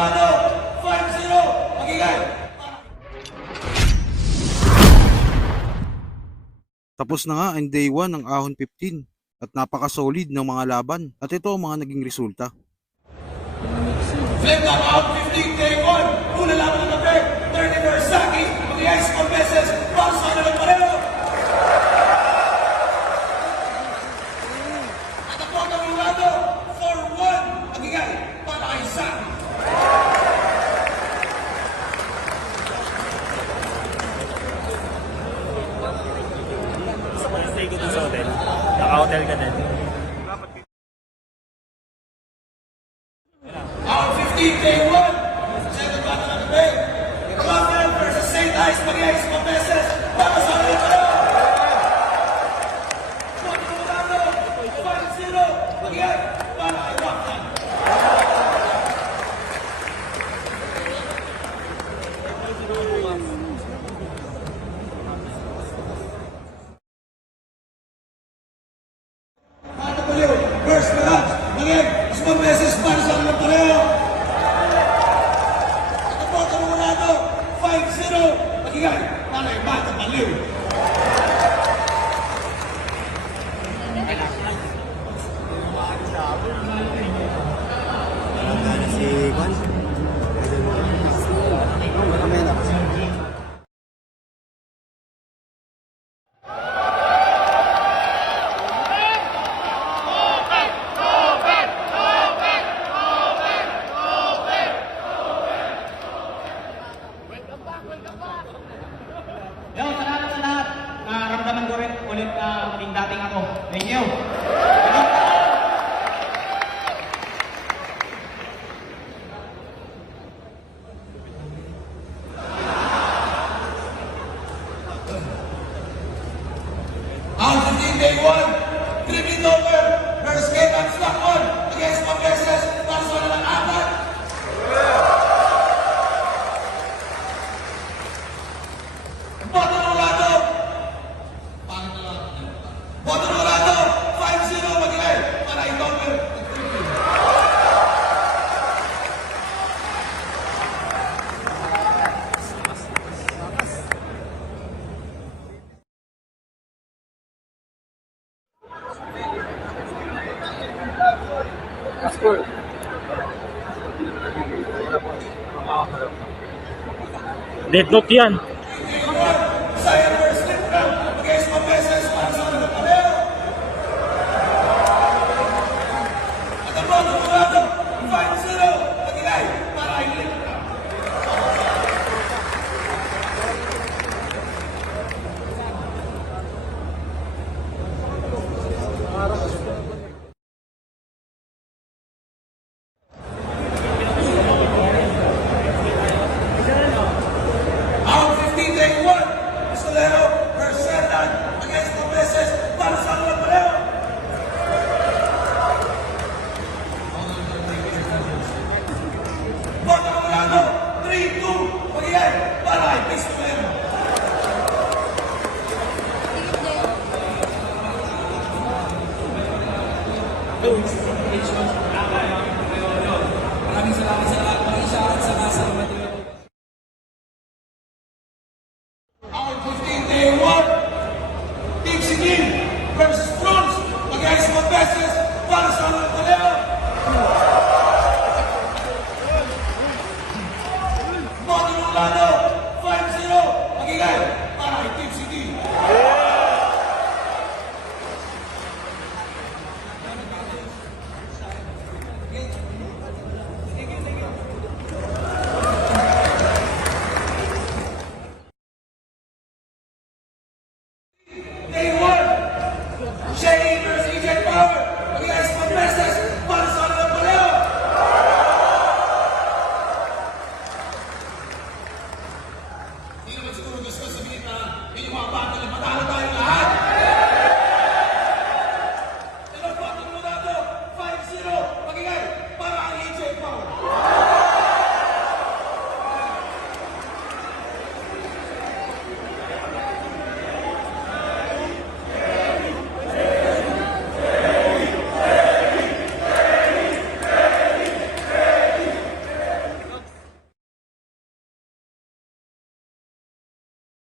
Tornado, 5-0, magigay. Tapos na nga ang day 1 ng Ahon 15 at napaka-solid ng mga laban at ito ang mga naging resulta. Flip ng Ahon 15, day 1. Una laban ng gabi, 30 Versaki, magigay 10 beses, para sa kanilang pareho. At ang Portang Lugado, 4-1, magigay para kay Saki. Stay ko dun sa hotel. Naka-hotel ka din. Ahon 15, day 1. Second battle ng gabi. Rockland versus St. Ives, magigay 10 beses, para sa kanilang pareho. Portang Lugado, 5-0, magigay para kay Rockland. Kada baliw, first balance, magiging 10 beses para sa kanilang pareho. At ang Portang Lugado, 5-0, magigay para kay Bata Baliw. Si Juan. Yo, salamat sa lahat. Naramdaman ko rin ulit na maging dating ako. Thank you. Ahon 15, day 1. Three-beat over versus K-Max Lock-On against Pambeses para sa kanilang apat. Portang Lugado. Portang Lugado, 5-0, magigay para kay Dover. Deadlock yan.